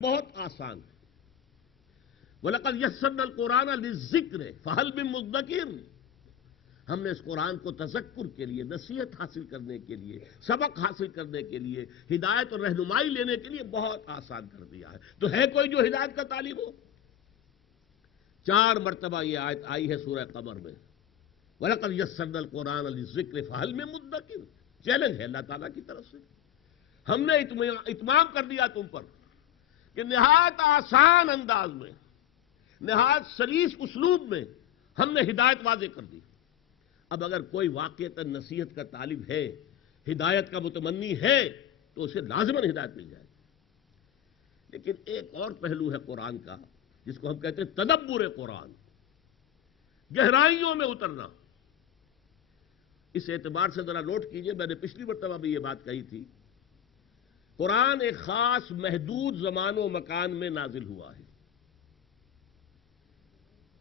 بہت آسان ہے۔ وَلَقَدْ يَسَّرْنَا الْقُرْآنَ لِلذِّكْرِ فَهَلْ مِن مُدَّكِرٍ۔ ہم نے اس قرآن کو تذکر کے لیے، نصیحت حاصل کرنے کے لیے، سبق حاصل کرنے کے لیے، ہدایت اور رہنمائی لینے کے لیے بہت آسان کر دیا ہے۔ تو ہے کوئی جو ہدایت کا طالب ہو؟ 4 مرتبہ یہ آیت آئی ہے سورہ قمر میں، وَلَقَدْ يَسَّرْنَا الْقُرْآنَ لِلذِّكْرِ فَهَلْ مِن مُدَّكِرٍ۔ چیلنج ہے اللہ تعالیٰ کی طرف سے۔ ہم نے اتمام کر دیا تم پر کہ نہایت آسان انداز میں، نہایت سلیس اسلوب میں ہم نے ہدایت واضح کر دی۔ اب اگر کوئی واقعتاً نصیحت کا طالب ہے، ہدایت کا متمنی ہے، تو اسے لازماً ہدایت مل جائے گی۔ لیکن ایک اور پہلو ہے قرآن کا، جس کو ہم کہتے ہیں تدبر قرآن، گہرائیوں میں اترنا۔ اس اعتبار سے ذرا نوٹ کیجئے، میں نے پچھلی مرتبہ بھی یہ بات کہی تھی، قرآن ایک خاص محدود زمان و مکان میں نازل ہوا ہے۔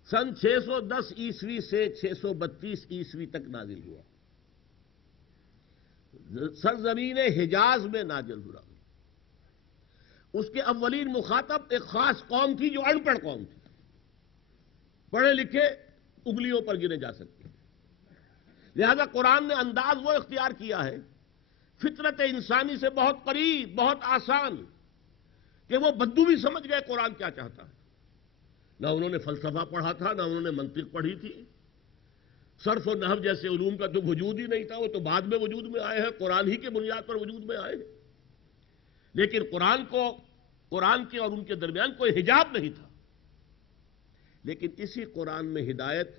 سن 610 عیسوی سے 632 عیسوی تک نازل ہوا، سرزمین حجاز میں نازل ہوا۔ اس کے اولین مخاطب ایک خاص قوم تھی جو ان پڑھ قوم تھی، پڑھے لکھے انگلیوں پر گنے جا سکتے۔ لہذا قرآن نے انداز وہ اختیار کیا ہے فطرت انسانی سے بہت قریب، بہت آسان، کہ وہ بدو بھی سمجھ گئے قرآن کیا چاہتا ہے۔ نہ انہوں نے فلسفہ پڑھا تھا، نہ انہوں نے منطق پڑھی تھی، صرف و نحو جیسے علوم کا تو وجود ہی نہیں تھا، وہ تو بعد میں وجود میں آئے ہیں، قرآن ہی کی بنیاد پر وجود میں آئے ہیں۔ لیکن قرآن کے اور ان کے درمیان کوئی حجاب نہیں تھا۔ لیکن اسی قرآن میں ہدایت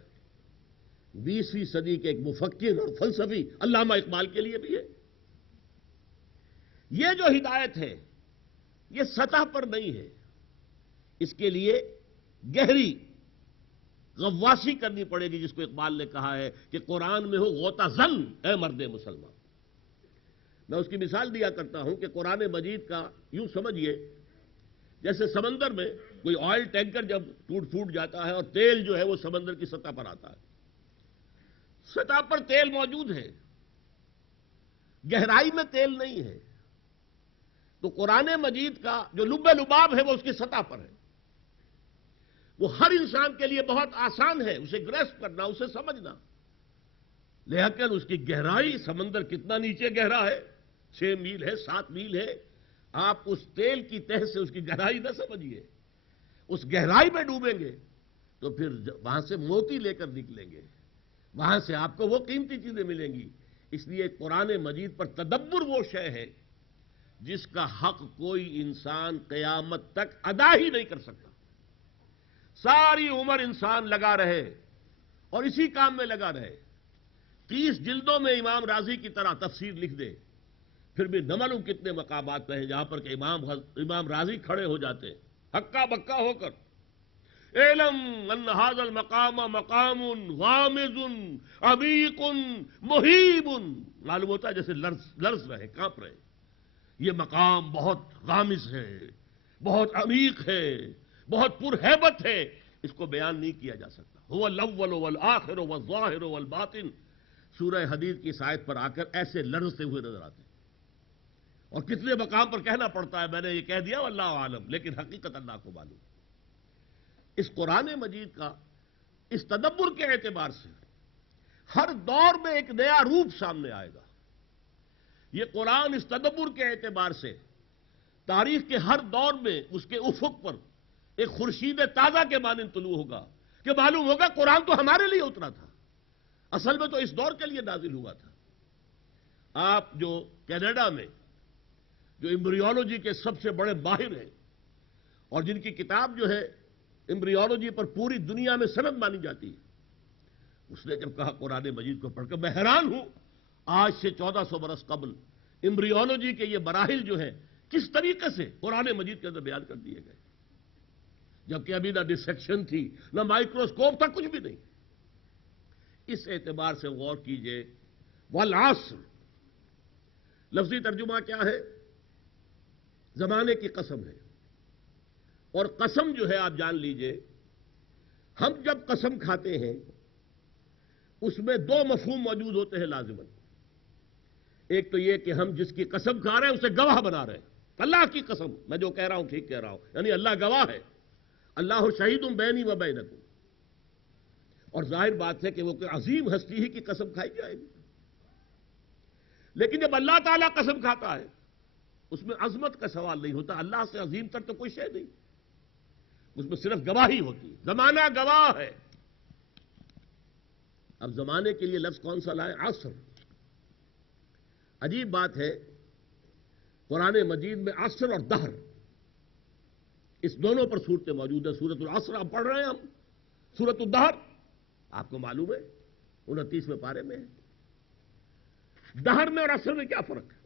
20ویں صدی کے ایک مفکر اور فلسفی علامہ اقبال کے لیے بھی ہے۔ یہ جو ہدایت ہے یہ سطح پر نہیں ہے، اس کے لیے گہری غواصی کرنی پڑے گی، جس کو اقبال نے کہا ہے کہ قرآن میں ہو غوطہ زن اے مرد مسلمان۔ میں اس کی مثال دیا کرتا ہوں کہ قرآن مجید کا یوں سمجھیے جیسے سمندر میں کوئی آئل ٹینکر جب ٹوٹ پھوٹ جاتا ہے اور تیل جو ہے وہ سمندر کی سطح پر آتا ہے، سطح پر تیل موجود ہے، گہرائی میں تیل نہیں ہے۔ تو قرآن مجید کا جو لب لباب ہے وہ اس کی سطح پر ہے، وہ ہر انسان کے لیے بہت آسان ہے اسے گریسپ کرنا، اسے سمجھنا۔ لیکن اس کی گہرائی، سمندر کتنا نیچے گہرا ہے، 6 میل ہے، 7 میل ہے، آپ اس تیل کی تہ سے اس کی گہرائی نہ سمجھیے۔ اس گہرائی میں ڈوبیں گے تو پھر وہاں سے موتی لے کر نکلیں گے، وہاں سے آپ کو وہ قیمتی چیزیں ملیں گی۔ اس لیے قرآن مجید پر تدبر وہ شے ہے جس کا حق کوئی انسان قیامت تک ادا ہی نہیں کر سکتا۔ ساری عمر انسان لگا رہے اور اسی کام میں لگا رہے، 30 جلدوں میں امام راضی کی طرح تفسیر لکھ دے، پھر بھی نہ معلوم کتنے مقامات ہیں جہاں پر کہ امام راضی کھڑے ہو جاتے ہکا بکا ہو کر، اعلم ان ھذا المقام مقام غامض عمیق مہیب، معلوم ہوتا ہے جیسے لرز رہے، کانپ رہے۔ یہ مقام بہت غامض ہے، بہت عمیق ہے، بہت پرہیبت ہے، اس کو بیان نہیں کیا جا سکتا۔ هو الاول والآخر والظاہر والباطن، سورہ حدید کی اس آیت پر آ کر ایسے لرزتے ہوئے نظر آتے ہیں، اور کتنے مقام پر کہنا پڑتا ہے میں نے یہ کہہ دیا واللہ عالم، لیکن حقیقت اللہ کو معلوم۔ اس قرآن مجید کا اس تدبر کے اعتبار سے ہر دور میں ایک نیا روپ سامنے آئے گا۔ یہ قرآن اس تدبر کے اعتبار سے تاریخ کے ہر دور میں اس کے افق پر ایک خورشید تازہ کے مانند طلوع ہوگا، کہ معلوم ہوگا قرآن تو ہمارے لیے اترا تھا، اصل میں تو اس دور کے لیے نازل ہوا تھا۔ آپ جو کینیڈا میں جو ایمبریولوجی کے سب سے بڑے ماہر ہیں اور جن کی کتاب جو ہے ایمبریولوجی پر پوری دنیا میں سند مانی جاتی ہے، اس نے جب کہا قرآن مجید کو پڑھ کر میں حیران ہوں، آج سے 1400 برس قبل ایمبریولوجی کے یہ مراحل جو ہیں کس طریقے سے قرآن مجید کے اندر بیان کر دیے گئے، جبکہ ابھی نہ ڈسیکشن تھی، نہ مائکروسکوپ تھا، کچھ بھی نہیں۔ اس اعتبار سے غور کیجئے، والعصر لفظی ترجمہ کیا ہے؟ زمانے کی قسم ہے، اور قسم جو ہے آپ جان لیجئے، ہم جب قسم کھاتے ہیں اس میں 2 مفہوم موجود ہوتے ہیں لازماً۔ ایک تو یہ کہ ہم جس کی قسم کھا رہے ہیں اسے گواہ بنا رہے ہیں، اللہ کی قسم میں جو کہہ رہا ہوں ٹھیک کہہ رہا ہوں، یعنی اللہ گواہ ہے، اللہ شہید بینی و بینکم، اور ظاہر بات ہے کہ وہ کوئی عظیم ہستی ہی کی قسم کھائی جائے گی، لیکن جب اللہ تعالیٰ قسم کھاتا ہے اس میں عظمت کا سوال نہیں ہوتا، اللہ سے عظیم تر تو کوئی شے نہیں، اس میں صرف گواہی ہوتی ہے، زمانہ گواہ ہے۔ اب زمانے کے لیے لفظ کون سا لائے؟ عصر۔ عجیب بات ہے، قرآن مجید میں عصر اور دہر اس دونوں پر صورتیں موجود ہیں۔ سورۃ العصر آپ پڑھ رہے ہیں ہم، سورۃ الدہر آپ کو معلوم ہے 29ویں پارے میں ہے۔ دہر میں اور عصر میں کیا فرق ہے؟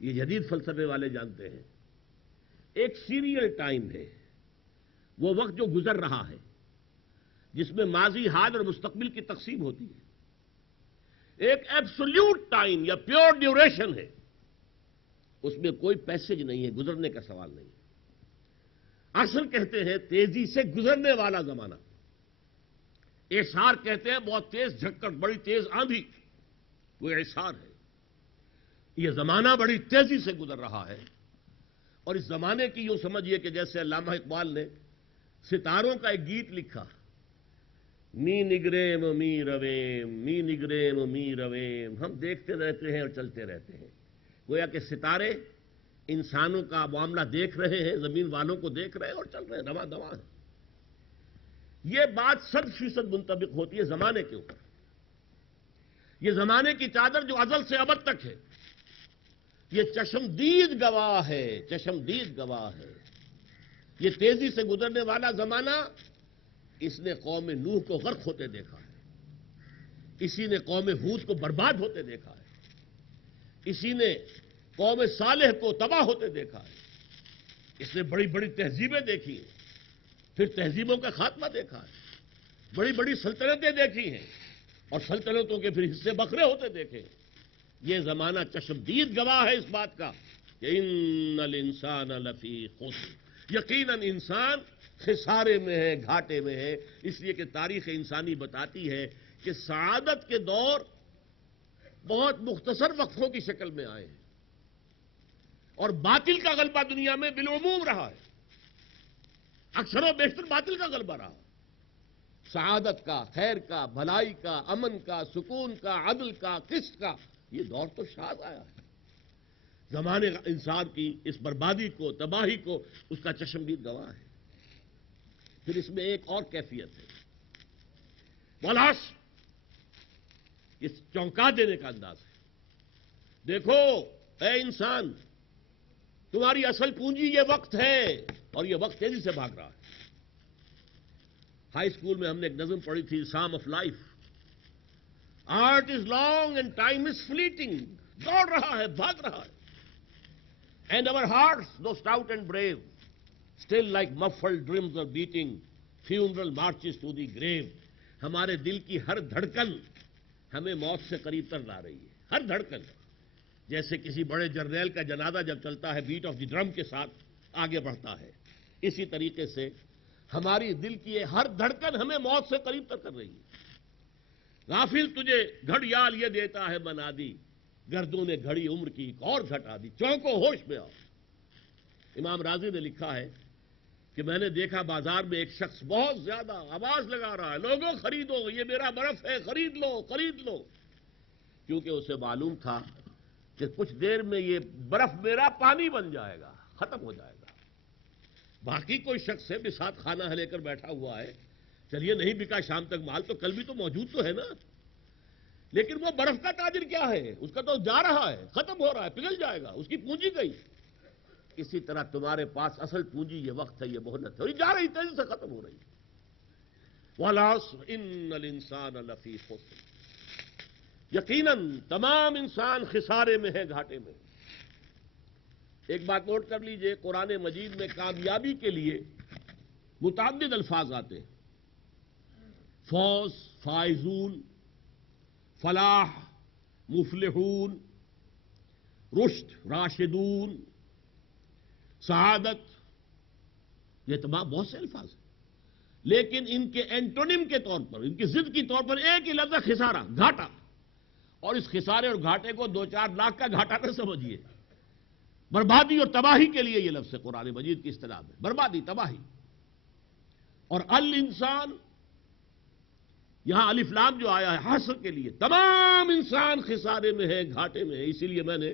یہ جدید فلسفے والے جانتے ہیں۔ ایک سیریل ٹائم ہے، وہ وقت جو گزر رہا ہے جس میں ماضی، حال اور مستقبل کی تقسیم ہوتی ہے۔ ایک ایبسولوٹ ٹائم یا پیور ڈیوریشن ہے، اس میں کوئی پیسج نہیں ہے، گزرنے کا سوال نہیں ہے۔ عصر کہتے ہیں تیزی سے گزرنے والا زمانہ، اعصار کہتے ہیں بہت تیز جھکڑ، بڑی تیز آندھی، وہ اعصار ہے۔ یہ زمانہ بڑی تیزی سے گزر رہا ہے، اور اس زمانے کی یوں سمجھیے کہ جیسے علامہ اقبال نے ستاروں کا ایک گیت لکھا، می نگریم می رویم، می نگریم می رویم، ہم دیکھتے رہتے ہیں اور چلتے رہتے ہیں۔ گویا کہ ستارے انسانوں کا معاملہ دیکھ رہے ہیں، زمین والوں کو دیکھ رہے ہیں اور چل رہے ہیں، رواں دواں ہیں۔ یہ بات 100% منطبق ہوتی ہے زمانے کے اوپر۔ یہ زمانے کی چادر جو ازل سے ابد تک ہے، یہ چشمدید گواہ ہے، چشمدید گواہ ہے۔ یہ تیزی سے گزرنے والا زمانہ، اس نے قوم نوح کو غرق ہوتے دیکھا ہے، اسی نے قوم ہود کو برباد ہوتے دیکھا ہے، اسی نے قوم صالح کو تباہ ہوتے دیکھا ہے۔ اس نے بڑی بڑی تہذیبیں دیکھی ہیں، پھر تہذیبوں کا خاتمہ دیکھا ہے، بڑی بڑی سلطنتیں دیکھی ہیں، اور سلطنتوں کے پھر حصے بکھرے ہوتے دیکھے۔ یہ زمانہ چشمدید گواہ ہے اس بات کا کہ ان الانسان لفی خسر، یقیناً انسان خسارے میں ہے، گھاٹے میں ہے، اس لیے کہ تاریخ انسانی بتاتی ہے کہ سعادت کے دور بہت مختصر وقفوں کی شکل میں آئے ہیں، اور باطل کا غلبہ دنیا میں بالعموم رہا ہے، اکثر و بیشتر باطل کا غلبہ رہا۔ سعادت کا، خیر کا، بھلائی کا، امن کا، سکون کا، عدل کا، قسط کا، یہ دور تو شاد آیا ہے۔ زمانے انسان کی اس بربادی کو، تباہی کو، اس کا چشمدید گواہ ہے۔ پھر اس میں ایک اور کیفیت ہے، والعصر، اس چونکا دینے کا انداز ہے۔ دیکھو اے انسان، تمہاری اصل پونجی یہ وقت ہے، اور یہ وقت تیزی سے بھاگ رہا ہے۔ ہائی اسکول میں ہم نے ایک نظم پڑھی تھی، psalm of life, art is long and time is fleeting, دوڑ رہا ہے، بھاگ رہا ہے۔ And our hearts though stout and brave still like muffled drums are beating funeral marches to the grave, ہمارے دل کی ہر دھڑکن ہمیں موت سے قریب تر لا رہی ہے، ہر دھڑکن، جیسے کسی بڑے جرنیل کا جنازہ جب چلتا ہے بیٹ آف دی ڈرم کے ساتھ آگے بڑھتا ہے، اسی طریقے سے ہماری دل کی یہ ہر دھڑکن ہمیں موت سے قریب تر کر رہی ہے۔ غافل تجھے گھڑیال یہ دیتا ہے بنا دی، گردوں نے گھڑی عمر کی ایک اور گھٹا دی، چونکو ہوش میں آؤ۔ امام راضی نے لکھا ہے کہ میں نے دیکھا بازار میں ایک شخص بہت زیادہ آواز لگا رہا ہے، لوگوں خریدو، یہ میرا برف ہے، خرید لو، خرید لو، کیونکہ اسے معلوم تھا کہ کچھ دیر میں یہ برف میرا پانی بن جائے گا، ختم ہو جائے گا۔ باقی کوئی شخص ہے بساط خانہ لے کر بیٹھا ہوا ہے، چلیے نہیں بکا شام تک مال تو کل بھی تو موجود تو ہے نا، لیکن وہ برف کا تاجر کیا ہے، اس کا تو جا رہا ہے، ختم ہو رہا ہے، پگھل جائے گا، اس کی پونجی گئی۔ اسی طرح تمہارے پاس اصل پونجی یہ وقت ہے، یہ مہلت ہے، اور یہ جا رہی تیزی سے ختم ہو رہی ہے۔ والعصر ان الانسان لفی خسر، یقیناً تمام انسان خسارے میں ہے، گھاٹے میں۔ ایک بات نوٹ کر لیجئے، قرآن مجید میں کامیابی کے لیے متعدد الفاظ آتے ہیں، فوز، فائزون، فلاح، مفلحون، رشد، راشدون، سعادت، یہ تمام بہت سے الفاظ ہیں، لیکن ان کے اینٹونیم کے طور پر، ان کی ضد کی طور پر ایک ہی لفظ ہے، خسارہ، گھاٹا۔ اور اس خسارے اور گھاٹے کو 2-4 لاکھ کا گھاٹا نہ سمجھیے، بربادی اور تباہی کے لیے یہ لفظ قرآن مجید کی اصطلاح ہے، بربادی، تباہی۔ اور الانسان، یہاں الف لام جو آیا ہے حصر کے لیے، تمام انسان خسارے میں ہے، گھاٹے میں ہے۔ اسی لیے میں نے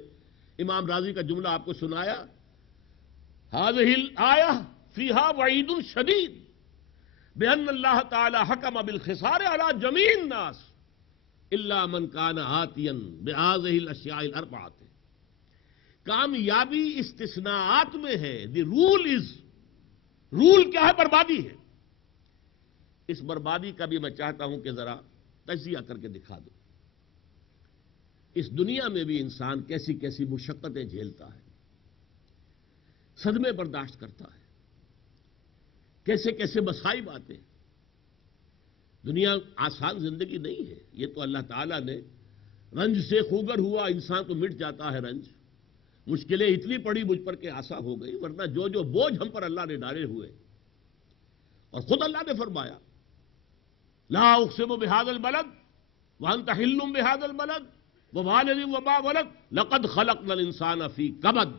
امام راضی کا جملہ آپ کو سنایا، هذه الآیہ فیہا وعید شدید بأن اللہ تعالی حکم بالخسار علی جمیع الناس الا من کان آتیا بهذه الاشیاء الاربعۃ۔ کامیابی استثناءات میں ہے، دی رول از، رول کیا ہے؟ بربادی ہے۔ اس بربادی کا بھی میں چاہتا ہوں کہ ذرا تجزیہ کر کے دکھا دوں۔ اس دنیا میں بھی انسان کیسی کیسی مشقتیں جھیلتا ہے، صدمے برداشت کرتا ہے، کیسے کیسے مصائب آتے ہیں۔ دنیا آسان زندگی نہیں ہے، یہ تو اللہ تعالیٰ نے رنج سے خوگر ہوا انسان تو مٹ جاتا ہے رنج، مشکلیں اتنی پڑی مجھ پر کہ آسا ہو گئی، ورنہ جو جو بوجھ ہم پر اللہ نے ڈالے ہوئے، اور خود اللہ نے فرمایا لا اقسم بهذا البلد وانت حل بهذا البلد ووالد وما ولد لقد خلقنا الانسان في كبد۔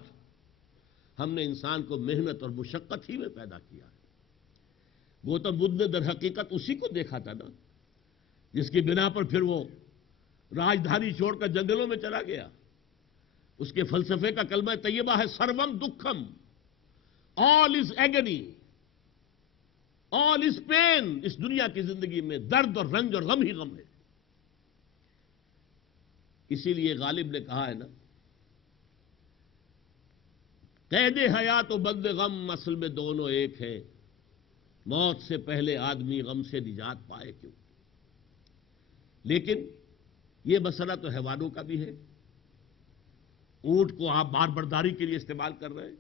ہم نے انسان کو محنت اور مشقت ہی میں پیدا کیا ہے۔ گوتم بدھ نے در حقیقت اسی کو دیکھا تھا نا، جس کی بنا پر پھر وہ راجدھانی چھوڑ کر جنگلوں میں چلا گیا۔ اس کے فلسفے کا کلمہ طیبہ ہے سروم دکھم، آل از ایگنی، آل از پین۔ اس دنیا کی زندگی میں درد اور رنج اور غم ہی غم ہے۔ اسی لیے غالب نے کہا ہے نا، قید حیات و بند غم اصل میں دونوں ایک ہے، موت سے پہلے آدمی غم سے نجات پائے کیوں۔ لیکن یہ مسئلہ تو حیوانوں کا بھی ہے۔ اونٹ کو آپ بار برداری کے لیے استعمال کر رہے ہیں،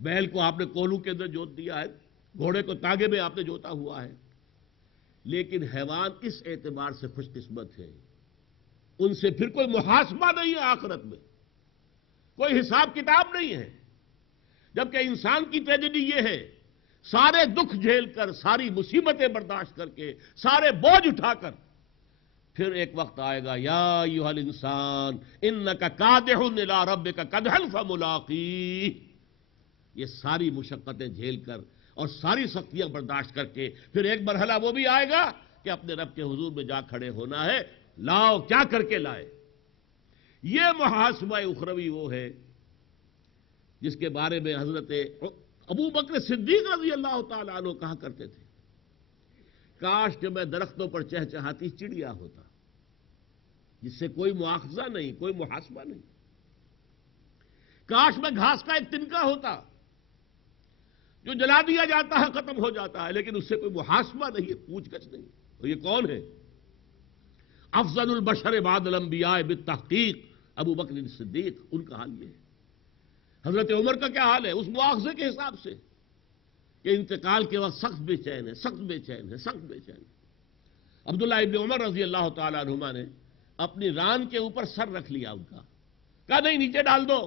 بیل کو آپ نے کولو کے اندر جوت دیا ہے، گھوڑے کو تاگے میں آپ نے جوتا ہوا ہے۔ لیکن حیوان اس اعتبار سے خوش قسمت ہے، ان سے پھر کوئی محاسبہ نہیں ہے آخرت میں، کوئی حساب کتاب نہیں ہے۔ جبکہ انسان کی ٹریجڈی یہ ہے، سارے دکھ جھیل کر، ساری مصیبتیں برداشت کر کے، سارے بوجھ اٹھا کر، پھر ایک وقت آئے گا یا ایھا الانسان انک کادح الی ربک کدحا فملاقیہ۔ یہ ساری مشقتیں جھیل کر اور ساری سختیاں برداشت کر کے پھر ایک مرحلہ وہ بھی آئے گا کہ اپنے رب کے حضور میں جا کھڑے ہونا ہے، لاؤ کیا کر کے لائے۔ یہ محاسبہ اخروی وہ ہے جس کے بارے میں حضرت ابو بکر صدیق رضی اللہ تعالیٰ عنہ کہا کرتے تھے، کاش کہ میں درختوں پر چہچہاتی چڑیا ہوتا جس سے کوئی مواخذہ نہیں، کوئی محاسبہ نہیں۔ کاش میں گھاس کا ایک تنکا ہوتا جو جلا دیا جاتا ہے، ختم ہو جاتا ہے، لیکن اس سے کوئی محاسبہ نہیں ہے، پوچھ گچھ نہیں۔ اور یہ کون ہے؟ افضل البشر بعد الانبیاء بالتحقیق ابو بکر صدیق، ان کا حال یہ ہے۔ حضرت عمر کا کیا حال ہے اس مواخذے کے حساب سے کہ انتقال کے وقت سخت بے چین ہے، سخت بے چین ہے، سخت بے چین ہے۔ عبداللہ ابن عمر رضی اللہ تعالیٰ عنہما نے اپنی ران کے اوپر سر رکھ لیا ان کا، کہا نہیں نیچے ڈال دو۔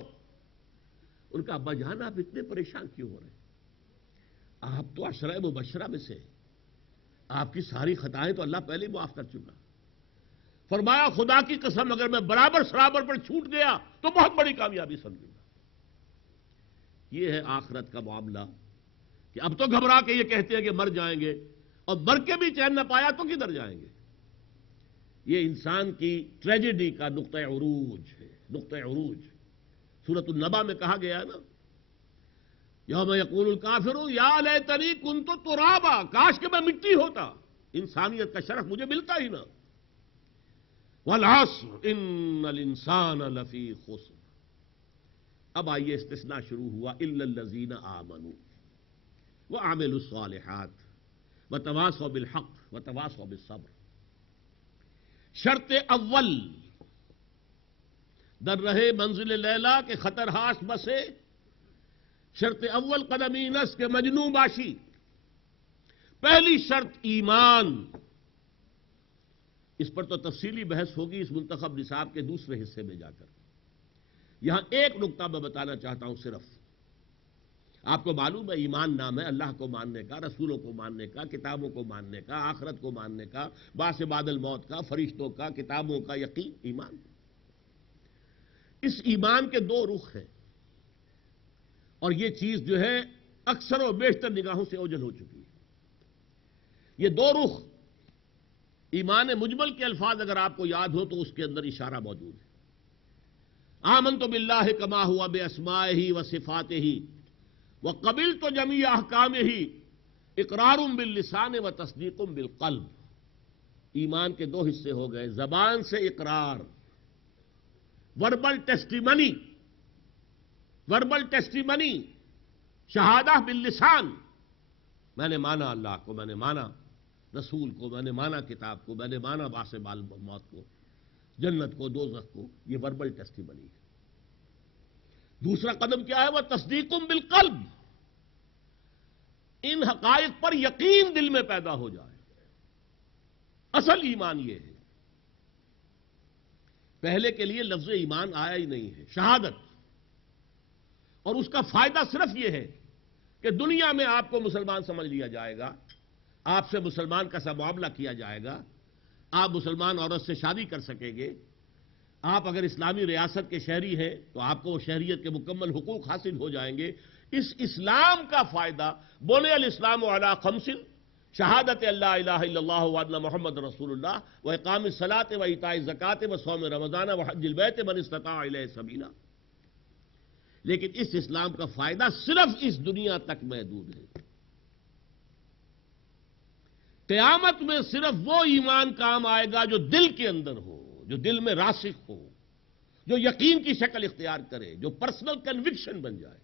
ان کا ابا جان آپ اتنے پریشان کیوں ہو رہے ہیں؟ آپ تو عشرہ مبشرہ میں سے، آپ کی ساری خطائیں تو اللہ پہلے معاف کر چکا۔ فرمایا خدا کی قسم اگر میں برابر سرابر پر چھوٹ گیا تو بہت بڑی کامیابی سمجھوں گا۔ یہ ہے آخرت کا معاملہ کہ اب تو گھبرا کے یہ کہتے ہیں کہ مر جائیں گے، اور مر کے بھی چین نہ پایا تو کدھر جائیں گے۔ یہ انسان کی ٹریجڈی کا نقطہ عروج ہے، نقطہ عروج۔ سورۃ النبا میں کہا گیا ہے نا، یوم یقول الکافر یا لیتنی کنت ترابا، کاش کہ میں مٹی ہوتا، انسانیت کا شرف مجھے ملتا ہی نہ۔ والعصر ان الانسان لفی خسر۔ اب آئیے استثناء شروع ہوا، الا الذین آمنوا وعملوا الصالحات وتواصوا بالحق وتواصوا بالصبر۔ شرط اول در رہے منزل لیلا کے خطر ہاس بسے، شرط اول قدمی نس کے مجنوں باشی۔ پہلی شرط ایمان، اس پر تو تفصیلی بحث ہوگی اس منتخب نصاب کے دوسرے حصے میں جا کر۔ یہاں ایک نقطہ میں بتانا چاہتا ہوں صرف۔ آپ کو معلوم ہے ایمان نام ہے اللہ کو ماننے کا، رسولوں کو ماننے کا، کتابوں کو ماننے کا، آخرت کو ماننے کا، بعث بعد الموت کا، فرشتوں کا، کتابوں کا یقین، ایمان۔ اس ایمان کے دو رخ ہیں۔ اور یہ چیز جو ہے اکثر و بیشتر نگاہوں سے اوجھل ہو چکی ہے. یہ دو رخ ایمان مجمل کے الفاظ اگر آپ کو یاد ہو تو اس کے اندر اشارہ موجود ہے. آمنت باللہ کما ہوا باسمائہ و صفاتہ وقبلت جمیع احکامہ اقرار باللسان و تصدیق بالقلب. ایمان کے دو حصے ہو گئے، زبان سے اقرار، وربل ٹیسٹیمنی، وربل ٹیسٹیمنی، شہادہ باللسان. میں نے مانا اللہ کو، میں نے مانا رسول کو، میں نے مانا کتاب کو، میں نے مانا باس موت کو، جنت کو، دوزخ کو. یہ وربل ٹیسٹیمنی ہے. دوسرا قدم کیا ہے؟ وہ تصدیق بالقلب. ان حقائق پر یقین دل میں پیدا ہو جائے. اصل ایمان یہ ہے. پہلے کے لیے لفظ ایمان آیا ہی نہیں ہے، شہادت. اور اس کا فائدہ صرف یہ ہے کہ دنیا میں آپ کو مسلمان سمجھ لیا جائے گا، آپ سے مسلمان کا سا معاملہ کیا جائے گا، آپ مسلمان عورت سے شادی کر سکیں گے، آپ اگر اسلامی ریاست کے شہری ہیں تو آپ کو شہریت کے مکمل حقوق حاصل ہو جائیں گے. اس اسلام کا فائدہ بولے الاسلام علی خمس، شہادت اللہ الہ الا اللہ وان محمد رسول اللہ و اقام الصلاۃ و ایتاء الزکوٰۃ و صوم رمضان و حج البیت من استطاع الیہ سبیلا. لیکن اس اسلام کا فائدہ صرف اس دنیا تک محدود ہے. قیامت میں صرف وہ ایمان کام آئے گا جو دل کے اندر ہو، جو دل میں راسخ ہو، جو یقین کی شکل اختیار کرے، جو پرسنل کنوکشن بن جائے.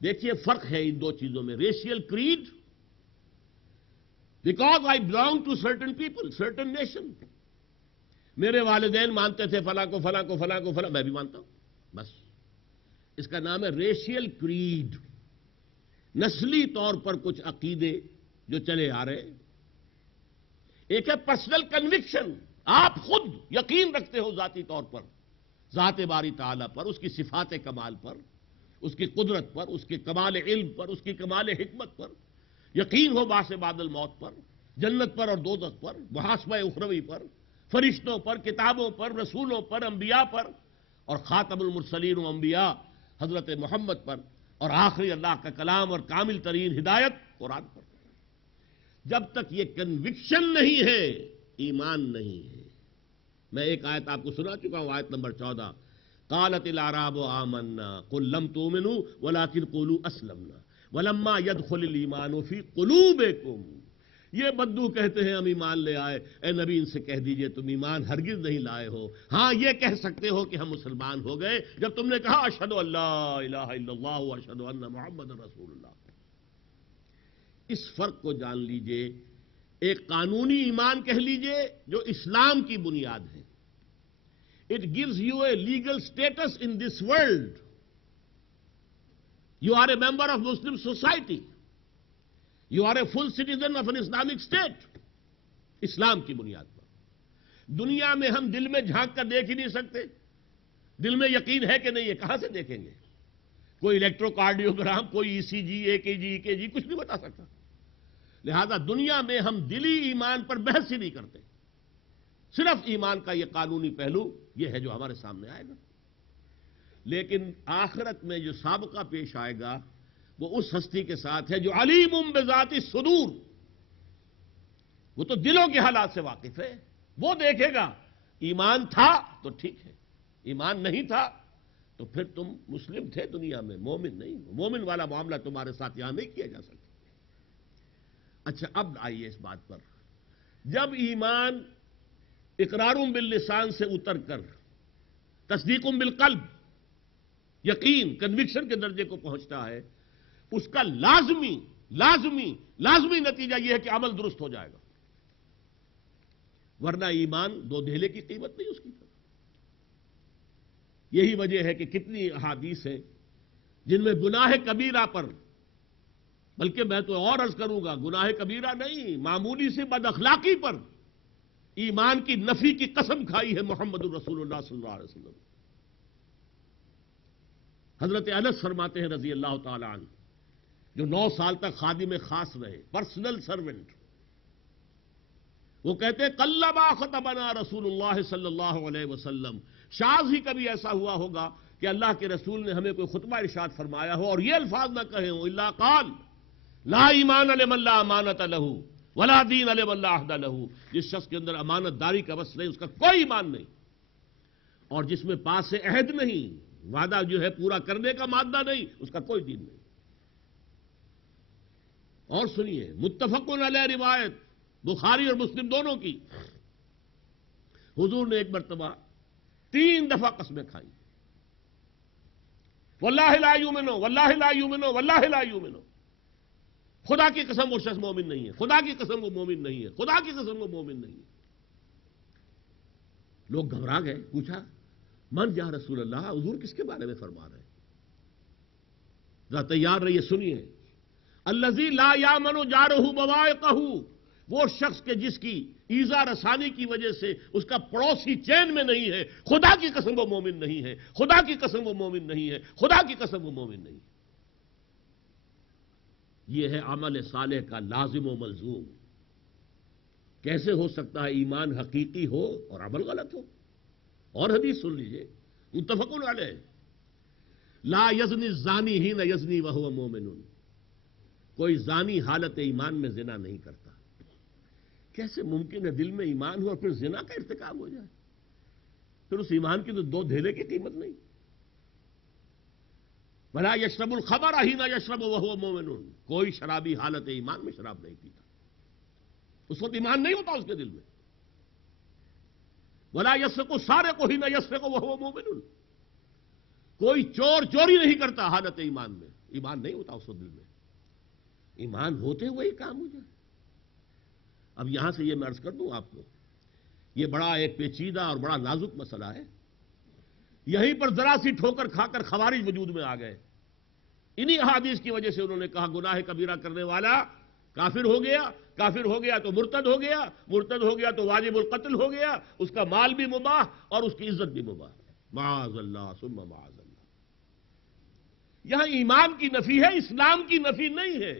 دیکھیے فرق ہے ان دو چیزوں میں. Racial creed, because I belong to certain people, certain nation. میرے والدین مانتے تھے فلاں کو فلاں کو فلاں کو فلاں، میں بھی مانتا ہوں. بس اس کا نام ہے ریشیل کریڈ. نسلی طور پر کچھ عقیدے جو چلے آ رہے. ایک ہے پرسنل کنوکشن، آپ خود یقین رکھتے ہو ذاتی طور پر ذات باری تعالیٰ پر، اس کی صفات کمال پر، اس کی قدرت پر، اس کے کمال علم پر، اس کی کمال حکمت پر. یقین ہو باس بعد الموت پر، جنت پر اور دوزخ پر، محاسبہ اخروی پر، فرشتوں پر، کتابوں پر، رسولوں پر، انبیاء پر، اور خاتم المرسلین و انبیاء حضرت محمد پر، اور آخری اللہ کا کلام اور کامل ترین ہدایت قرآن پر. جب تک یہ کنوکشن نہیں ہے ایمان نہیں ہے. میں ایک آیت آپ کو سنا چکا ہوں، آیت نمبر 14. قالت الاعراب آمنا قل لم تؤمنوا ولكن قولوا اسلمنا ولما يدخل الايمان في قلوبكم. یہ بدو کہتے ہیں ہم ایمان لے آئے. اے نبی ان سے کہہ دیجئے تم ایمان ہرگز نہیں لائے ہو. ہاں یہ کہہ سکتے ہو کہ ہم مسلمان ہو گئے جب تم نے کہا اشہد ان لا الہ الا اللہ واشہد ان محمد رسول اللہ. اس فرق کو جان لیجئے. ایک قانونی ایمان کہہ لیجئے جو اسلام کی بنیاد ہے. It gives you a legal status in this world. You are a member of Muslim society. You are a full citizen of an Islamic state. اسلام کی بنیاد پر. دنیا میں ہم دل میں جھانک کر دیکھ ہی نہیں سکتے. دل میں یقین ہے کہ نہیں ہے، کہاں سے دیکھیں گے؟ کوئی الیکٹرو کارڈیوگرام، کوئی ای سی جی، اے کے جی کچھ نہیں بتا سکتا. لہذا دنیا میں ہم دلی ایمان پر بحث ہی نہیں کرتے. صرف ایمان کا یہ قانونی پہلو یہ ہے جو ہمارے سامنے آئے گا. لیکن آخرت میں جو سابقہ پیش آئے گا وہ اس ہستی کے ساتھ ہے جو علیم بذات الصدور. وہ تو دلوں کے حالات سے واقف ہے. وہ دیکھے گا ایمان تھا تو ٹھیک ہے، ایمان نہیں تھا تو پھر تم مسلم تھے دنیا میں، مومن نہیں. مومن والا معاملہ تمہارے ساتھ یہاں نہیں کیا جا سکتا. اچھا اب آئیے اس بات پر. جب ایمان اقرار باللسان سے اتر کر تصدیق بالقلب، یقین، کنوکشن کے درجے کو پہنچتا ہے، اس کا لازمی نتیجہ یہ ہے کہ عمل درست ہو جائے گا. ورنہ ایمان دو دھیلے کی قیمت نہیں اس کی. یہی وجہ ہے کہ کتنی احادیث ہیں جن میں گناہ کبیرہ پر، بلکہ میں تو اور عرض کروں گا گناہ کبیرہ نہیں، معمولی سے بد اخلاقی پر ایمان کی نفی کی قسم کھائی ہے محمد الرسول اللہ صلی اللہ علیہ وسلم. حضرت انس فرماتے ہیں رضی اللہ تعالی عنہ، جو 9 سال تک خادم خاص رہے، پرسنل سرونٹ. وہ کہتے ہیں قلما خطبنا رسول اللہ صلی اللہ علیہ وسلم. شاذ ہی کبھی ایسا ہوا ہوگا کہ اللہ کے رسول نے ہمیں کوئی خطبہ ارشاد فرمایا ہو اور یہ الفاظ نہ کہے ہوں الا قال لا ایمان لمن لا امانت له ولا دین لمن لا عہد له، جس شخص کے اندر امانت داری کا بس نہیں، اس کا کوئی ایمان نہیں، اور جس میں پاس عہد نہیں، وعدہ جو ہے پورا کرنے کا مادہ نہیں، اس کا کوئی دین نہیں۔ اور سنیے، متفق علیہ روایت بخاری اور مسلم دونوں کی، حضور نے ایک مرتبہ 3 دفعہ قسمیں کھائی، واللہ لا یؤمنو واللہ لا یؤمنو واللہ لا یؤمنو، خدا کی قسم وہ شخص مومن نہیں ہے، خدا کی قسم وہ مومن نہیں ہے، خدا کی قسم وہ مومن نہیں ہے۔ لوگ گھبرا گئے، پوچھا من یا رسول اللہ، حضور کس کے بارے میں فرما رہے ہیں؟ ذرا تیار رہیے، سنیے۔ الذی لا یامن جارہ بوائقہ، وہ شخص کے جس کی ایذا رسانی کی وجہ سے اس کا پڑوسی چین میں نہیں ہے، خدا کی قسم وہ مومن نہیں ہے، خدا کی قسم وہ مومن نہیں ہے، خدا کی قسم وہ مومن نہیں ہے۔ یہ ہے عمل صالح کا لازم و ملزوم۔ کیسے ہو سکتا ہے ایمان حقیقی ہو اور عمل غلط ہو؟ اور حدیث سن لیجئے، متفق علیہ، لا یزنی الزانی حین یزنی وہو مومن، کوئی زانی حالت ایمان میں زنا نہیں کرتا۔ کیسے ممکن ہے دل میں ایمان ہو اور پھر زنا کا ارتکاب ہو جائے؟ پھر اس ایمان کی تو 2 دھیلے کی قیمت نہیں۔ ولا یشرب الخمر حین یشرب وہو مومن، کوئی شرابی حالت ایمان میں شراب نہیں پیتا، اس وقت ایمان نہیں ہوتا اس کے دل میں۔ ولا یسرق السارق حین یسرق وہو مومن، کوئی چور چوری نہیں کرتا حالت ایمان میں، ایمان نہیں ہوتا اس وقت دل میں۔ ایمان ہوتے ہوئے ہی کام ہو جائے۔ اب یہاں سے یہ میں عرض کر دوں آپ کو، یہ بڑا ایک پیچیدہ اور بڑا نازک مسئلہ ہے۔ یہیں پر ذرا سی ٹھوکر کھا کر خوارج وجود میں آ گئے، انہی احادیث کی وجہ سے انہوں نے کہا گناہ کبیرہ کرنے والا کافر ہو گیا، کافر ہو گیا تو مرتد ہو گیا، مرتد ہو گیا تو واجب القتل ہو گیا، اس کا مال بھی مباح اور اس کی عزت بھی مباح۔ معاذ اللہ ثم معاذ اللہ۔ یہاں ایمان کی نفی ہے، اسلام کی نفی نہیں ہے۔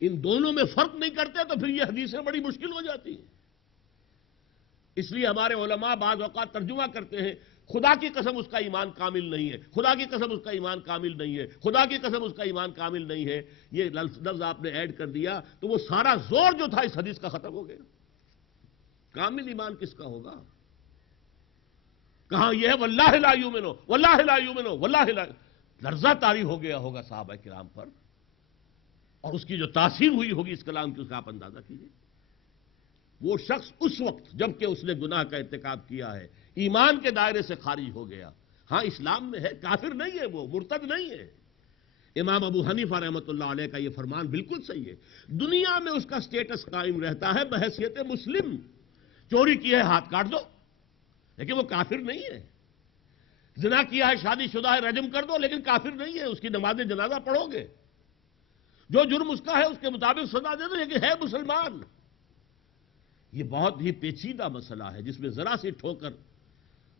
ان دونوں میں فرق نہیں کرتے تو پھر یہ حدیثیں بڑی مشکل ہو جاتی ہیں۔ اس لیے ہمارے علماء بعض اوقات ترجمہ کرتے ہیں خدا کی قسم اس کا ایمان کامل نہیں ہے، خدا کی قسم اس کا ایمان کامل نہیں ہے، خدا کی قسم اس کا ایمان کامل نہیں ہے۔ یہ لفظ آپ نے ایڈ کر دیا تو وہ سارا زور جو تھا اس حدیث کا ختم ہو گیا۔ کامل ایمان کس کا ہوگا؟ کہاں یہ ہے واللہ لا یؤمنو واللہ لا یؤمنو واللہ لا، لرزہ طاری ہو گیا ہوگا صحابہ کرام پر، اور اس کی جو تاثیر ہوئی ہوگی اس کلام کی، اس کا آپ اندازہ کیجیے۔ وہ شخص اس وقت جب کہ اس نے گناہ کا ارتکاب کیا ہے ایمان کے دائرے سے خارج ہو گیا۔ ہاں اسلام میں ہے، کافر نہیں ہے، وہ مرتد نہیں ہے۔ امام ابو حنیفہ رحمۃ اللہ علیہ کا یہ فرمان بالکل صحیح ہے، دنیا میں اس کا سٹیٹس قائم رہتا ہے بحیثیت مسلم، چوری کی ہے ہاتھ کاٹ دو، لیکن وہ کافر نہیں ہے۔ زنا کیا ہے، شادی شدہ ہے، رجم کر دو، لیکن کافر نہیں ہے، اس کی نماز جنازہ پڑھو گے، جو جرم اس کا ہے اس کے مطابق سزا دے دو، لیکن ہے مسلمان۔ یہ بہت ہی پیچیدہ مسئلہ ہے جس میں ذرا سی ٹھوکر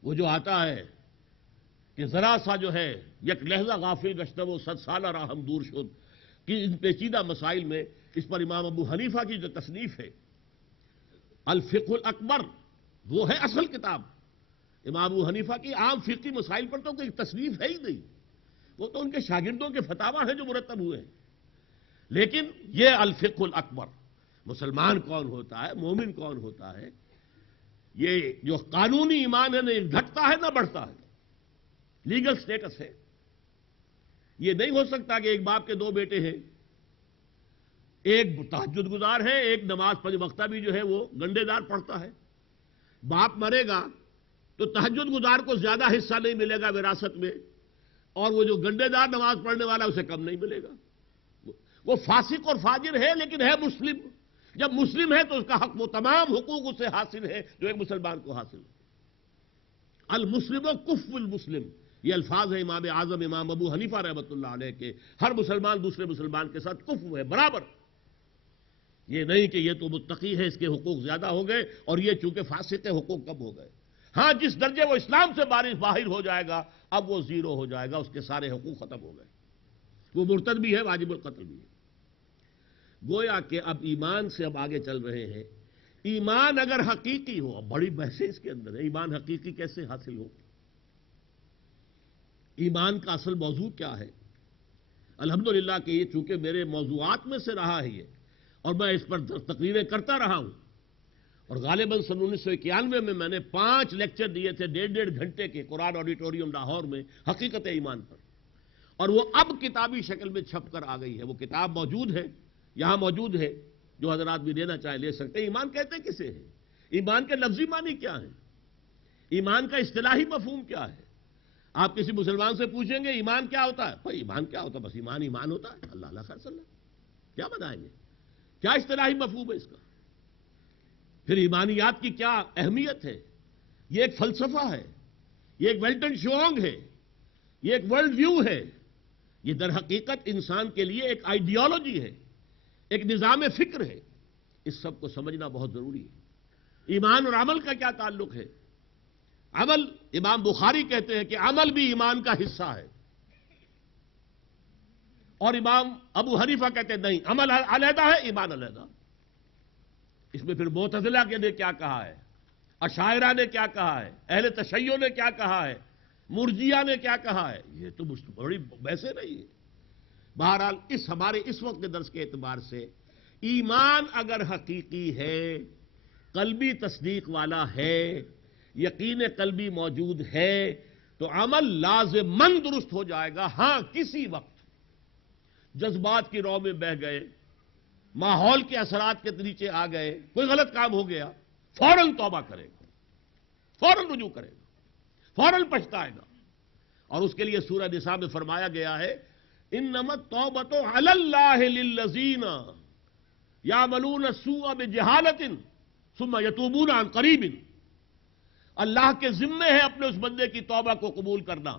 وہ جو آتا ہے کہ ذرا سا جو ہے یک لہذا غافل گشتہ وہ 100 سالہ راہم دور شد، کہ ان پیچیدہ مسائل میں اس پر امام ابو حنیفہ کی جو تصنیف ہے الفقہ الاکبر، وہ ہے اصل کتاب۔ امام ابو حنیفہ کی عام فقہی مسائل پر تو کوئی تصنیف ہے ہی نہیں، وہ تو ان کے شاگردوں کے فتاوی ہیں جو مرتب ہوئے ہیں۔ لیکن یہ الفقہ الاکبر، مسلمان کون ہوتا ہے، مومن کون ہوتا ہے، یہ جو قانونی ایمان ہے نہ گھٹتا ہے نہ بڑھتا ہے، لیگل سٹیٹس ہے۔ یہ نہیں ہو سکتا کہ ایک باپ کے 2 بیٹے ہیں، ایک تہجد گزار ہے، ایک نماز 5 وقتہ بھی جو ہے وہ گنڈے دار پڑھتا ہے۔ باپ مرے گا تو تہجد گزار کو زیادہ حصہ نہیں ملے گا وراثت میں، اور وہ جو گنڈے دار نماز پڑھنے والا اسے کم نہیں ملے گا۔ وہ فاسق اور فاجر ہے لیکن ہے مسلم، جب مسلم ہے تو اس کا حق، وہ تمام حقوق اسے حاصل ہے جو ایک مسلمان کو حاصل ہے۔ المسلم کف المسلم، یہ الفاظ ہے امام اعظم امام ابو حنیفہ رحمۃ اللہ علیہ کے، ہر مسلمان دوسرے مسلمان کے ساتھ کف ہے، برابر۔ یہ نہیں کہ یہ تو متقی ہے اس کے حقوق زیادہ ہو گئے اور یہ چونکہ فاسق ہے حقوق کم ہو گئے۔ ہاں جس درجے وہ اسلام سے باہر ہو جائے گا اب وہ زیرو ہو جائے گا، اس کے سارے حقوق ختم ہو گئے، وہ مرتد بھی ہے، واجب القتل بھی ہے۔ گویا کہ اب ایمان سے اب آگے چل رہے ہیں ایمان اگر حقیقی ہو، اب بڑی بحث اس کے اندر ہے، ایمان حقیقی کیسے حاصل ہو؟ ایمان کا اصل موضوع کیا ہے؟ الحمدللہ کہ یہ چونکہ میرے موضوعات میں سے رہا ہے یہ، اور میں اس پر تقریریں کرتا رہا ہوں، اور غالباً سن 1991 میں نے 5 لیکچر دیے تھے 1.5 گھنٹے کے قرآن آڈیٹوریم لاہور میں حقیقت ایمان پر، اور وہ اب کتابی شکل میں چھپ کر آ گئی ہے۔ وہ کتاب موجود ہے، یہاں موجود ہے، جو حضرات بھی لینا چاہیں لے سکتے ہیں۔ ایمان کہتے کسے ہیں؟ ایمان کے لفظی معنی کیا ہے؟ ایمان کا اصطلاحی مفہوم کیا ہے؟ آپ کسی مسلمان سے پوچھیں گے ایمان کیا ہوتا ہے؟ بھائی ایمان کیا ہوتا ہے؟ بس ایمان ایمان ہوتا ہے، اللہ اللہ خیر صلی اللہ، کیا بتائیں گے؟ کیا اصطلاحی مفہوم ہے اس کا؟ پھر ایمانیات کی کیا اہمیت ہے؟ یہ ایک فلسفہ ہے، یہ ایک ویلٹن شوانگ ہے، یہ ایک ورلڈ ویو ہے، یہ در حقیقت انسان کے لیے ایک آئیڈیالوجی ہے، ایک نظام فکر ہے۔ اس سب کو سمجھنا بہت ضروری ہے۔ ایمان اور عمل کا کیا تعلق ہے؟ عمل، امام بخاری کہتے ہیں کہ عمل بھی ایمان کا حصہ ہے، اور امام ابو حنیفہ کہتے ہیں نہیں، عمل علیحدہ ہے، ایمان علیحدہ۔ اس میں پھر معتزلہ نے کیا کہا ہے، اشاعرہ نے کیا کہا ہے، اہل تشیع نے کیا کہا ہے، مرجیہ نے کیا کہا ہے، یہ تو بڑی بحثیں نہیں ہے۔ بہرحال ہمارے اس وقت کے درس کے اعتبار سے ایمان اگر حقیقی ہے، قلبی تصدیق والا ہے، یقین قلبی موجود ہے، تو عمل لازماً درست ہو جائے گا۔ ہاں کسی وقت جذبات کی رو میں بہہ گئے، ماحول کے اثرات کے نیچے آ گئے، کوئی غلط کام ہو گیا، فوراً توبہ کرے گا، فوراً رجوع کرے گا، فوراً پچھتائے گا۔ اور اس کے لیے سورہ نساء میں فرمایا گیا ہے انما التوبۃ علی اللہ للذین یعملون السوء بجہالۃ ثم یتوبون عن قریب۔ اللہ کے ذمے ہے اپنے اس بندے کی توبہ کو قبول کرنا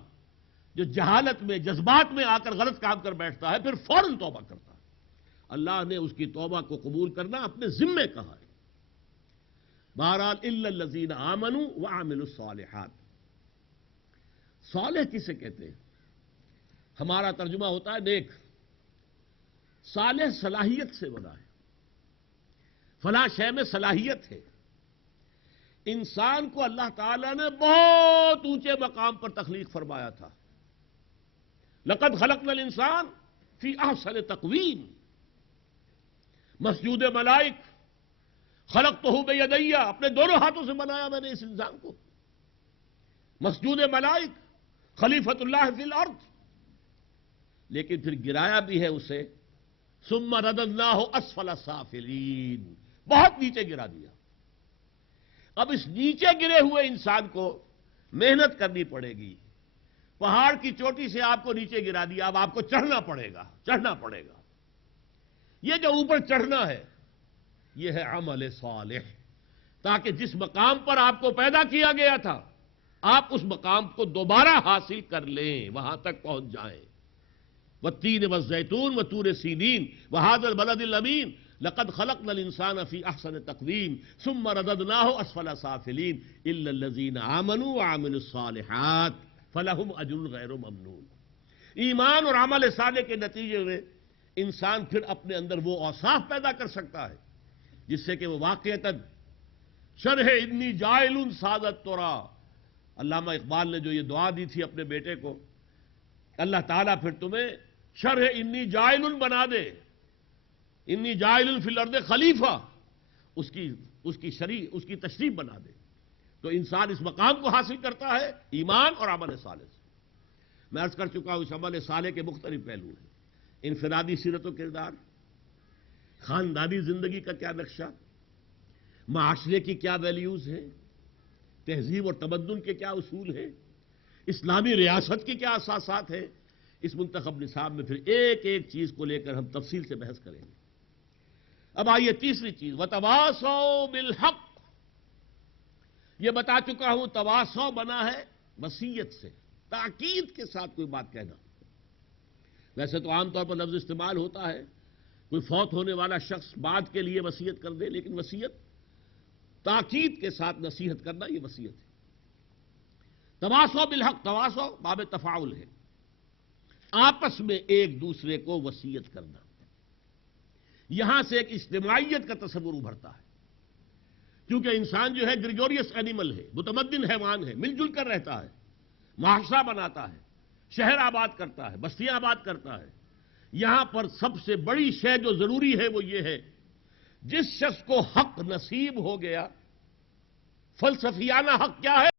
جو جہالت میں، جذبات میں آ کر غلط کام کر بیٹھتا ہے، پھر فوراً توبہ کرتا ہے۔ اللہ نے اس کی توبہ کو قبول کرنا اپنے ذمے کہا ہے۔ بہرحال الا الذین آمنوا وعملوا الصالحات، صالح کسے کہتے ہیں؟ ہمارا ترجمہ ہوتا ہے نیک۔ صالح صلاحیت سے بنا ہے، فلاں شے میں صلاحیت ہے۔ انسان کو اللہ تعالیٰ نے بہت اونچے مقام پر تخلیق فرمایا تھا۔ لقد خلقنا الانسان فی احسن تقویم۔ مسجود ملائک خلقتہ بیدی، اپنے دونوں ہاتھوں سے بنایا میں نے اس انسان کو۔ مسجود ملائک، خلیفۃ اللہ فی الارض، لیکن پھر گرایا بھی ہے اسے، ثم رددناہ اسفل سافلین، بہت نیچے گرا دیا۔ اب اس نیچے گرے ہوئے انسان کو محنت کرنی پڑے گی۔ پہاڑ کی چوٹی سے آپ کو نیچے گرا دیا، اب آپ کو چڑھنا پڑے گا، چڑھنا پڑے گا۔ یہ جو اوپر چڑھنا ہے یہ ہے عمل صالح، تاکہ جس مقام پر آپ کو پیدا کیا گیا تھا آپ اس مقام کو دوبارہ حاصل کر لیں، وہاں تک پہنچ جائیں۔ والتین والزیتون وطور سینین وہذا البلد الامین لقد خلقنا الانسان فی احسن تقویم ثم رددناہ اسفل سافلین الا الذین آمنوا وعملوا الصالحات فلہم اجر غیر ممنون۔ ایمان اور عمل صالح کے نتیجے میں انسان پھر اپنے اندر وہ اوصاف پیدا کر سکتا ہے جس سے کہ وہ واقعتاً شرح انی جائل سعادت ترا، علامہ اقبال نے جو یہ دعا دی تھی اپنے بیٹے کو، اللہ تعالیٰ پھر تمہیں شرح انی جائل بنا دے، انی جائل فی الارض خلیفہ، اس کی تشریف بنا دے، تو انسان اس مقام کو حاصل کرتا ہے ایمان اور عمل صالح سے۔ میں عرض کر چکا ہوں اس عمل صالح کے مختلف پہلو ہیں، انفرادی سیرت و کردار، خاندانی زندگی کا کیا نقشہ، معاشرے کی کیا ویلیوز ہیں، تہذیب اور تمدن کے کیا اصول ہیں، اسلامی ریاست کی کیا اساسات ہیں۔ اس منتخب نصاب میں پھر ایک ایک چیز کو لے کر ہم تفصیل سے بحث کریں گے۔ اب آئیے تیسری چیز، وَتَوَاصَوْا بِالْحَقِّ۔ یہ بتا چکا ہوں تواصو بنا ہے وصیت سے، تاکید کے ساتھ کوئی بات کہنا۔ ویسے تو عام طور پر لفظ استعمال ہوتا ہے کوئی فوت ہونے والا شخص بعد کے لیے وصیت کر دے، لیکن وصیت تاکید کے ساتھ نصیحت کرنا یہ وصیت ہے۔ تواصو بالحق، تواصو باب تفاعل ہے، آپس میں ایک دوسرے کو وصیت کرنا۔ یہاں سے ایک اجتماعیت کا تصور ابھرتا ہے۔ کیونکہ انسان جو ہے گریگوریس اینیمل ہے، متمدن حیوان ہے، مل جل کر رہتا ہے، معاشرہ بناتا ہے، شہر آباد کرتا ہے، بستیاں آباد کرتا ہے۔ یہاں پر سب سے بڑی شے جو ضروری ہے وہ یہ ہے، جس شخص کو حق نصیب ہو گیا، فلسفیانہ حق کیا ہے؟